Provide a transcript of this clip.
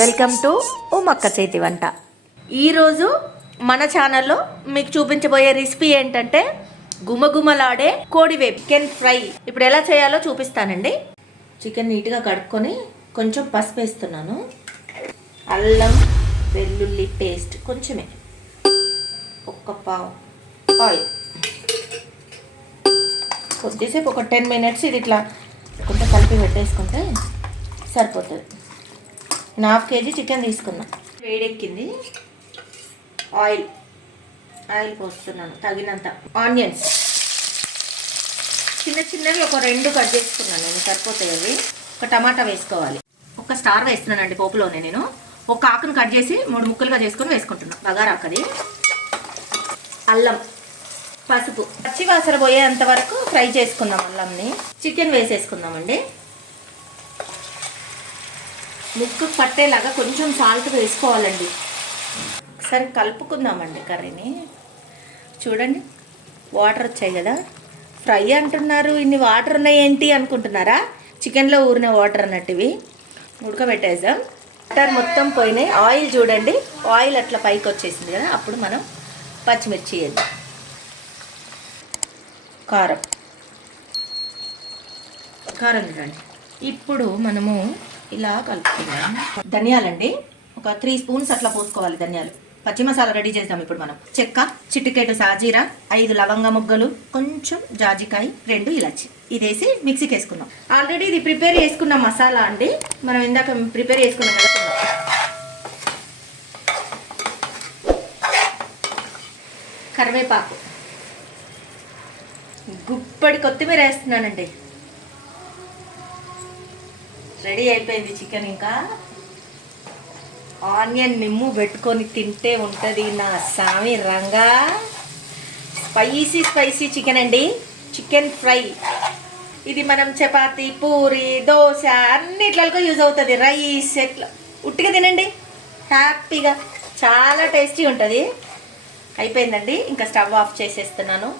Welcome to ఉమక్క చేతి వంట. ఈరోజు మన ఛానల్లో మీకు చూపించబోయే రెసిపీ ఏంటంటే గుమగుమలాడే కోడివేపు చికెన్ ఫ్రై. ఇప్పుడు ఎలా చేయాలో చూపిస్తానండి. చికెన్ నీట్గా కడుక్కొని కొంచెం పసుపు వేస్తున్నాను. అల్లం వెల్లుల్లి పేస్ట్ కొంచెమే, ఒక్క పావు ఆయిల్, కొద్దిసేపు ఒక 10 minutes ఇది ఇట్లా కొంచెం కలిపి పెట్టేసుకుంటే సరిపోతుంది. 1/2 kg చికెన్ తీసుకున్నా. వేడెక్కింది. ఆయిల్ పోస్తున్నాను తగినంత. ఆనియన్స్ చిన్న చిన్నవి ఒక 2 కట్ చేసుకున్నాను నేను, సరిపోతాయి అవి. ఒక టమాటా వేసుకోవాలి. ఒక స్టార్ వేస్తున్నానండి పోపులోనే. నేను ఒక ఆకును కట్ చేసి 3 ముక్కలుగా చేసుకొని వేసుకుంటున్నాను. బగారాకది. అల్లం, పసుపు, పచ్చి వాసన పోయేంత వరకు ఫ్రై చేసుకుందాం. అల్లంని చికెన్ వేసేసుకుందామండి. ముక్కు పట్టేలాగా కొంచెం సాల్ట్ వేసుకోవాలండి. ఒకసారి కలుపుకుందామండి కర్రీని. చూడండి వాటర్ వచ్చాయి కదా. ఫ్రై అంటున్నారు, ఇన్ని వాటర్ ఉన్నాయి ఏంటి అనుకుంటున్నారా? చికెన్లో ఊరిన వాటర్ అన్నట్టువి. ఉడకబెట్టేద్దాం. వాటర్ మొత్తం పోయినాయి. ఆయిల్ చూడండి, ఆయిల్ అట్లా పైకి వచ్చేసింది కదా. అప్పుడు మనం పచ్చిమిర్చి వేద్దాం. కారం చూడండి. ఇప్పుడు మనము ఇలా కలుపుకుందాం. ధనియాలండి ఒక 3 spoons అట్లా పోసుకోవాలి. ధనియాలు. పచ్చి మసాలా రెడీ చేద్దాం ఇప్పుడు మనం. చెక్క, చిటికెడు సాజీరా, 5 లవంగ ముగ్గలు, కొంచెం జాజికాయ, 2 ఇలాచి. ఇది వేసి మిక్సీకి వేసుకుందాం. ఆల్రెడీ ఇది ప్రిపేర్ చేసుకున్న మసాలా అండి. మనం ఇందాక ప్రిపేర్ చేసుకున్నాం కదా. కరివేపాకు, గుప్పడి కొత్తిమీర వేస్తున్నానండి. రెడీ అయిపోయింది చికెన్. ఇంకా ఆనియన్ నిమ్ము పెట్టుకొని తింటే ఉంటుంది నా సామి రంగా. స్పైసీ చికెన్ అండి. Chicken fry. ఇది మనం చపాతి, పూరి, దోశ అన్నిట్లలో యూజ్ అవుతుంది. రైస్ ఎట్లా ఉట్టిగా తినండి హ్యాపీగా. చాలా టేస్టీ ఉంటుంది. అయిపోయిందండి. ఇంకా స్టవ్ ఆఫ్ చేసేస్తున్నాను.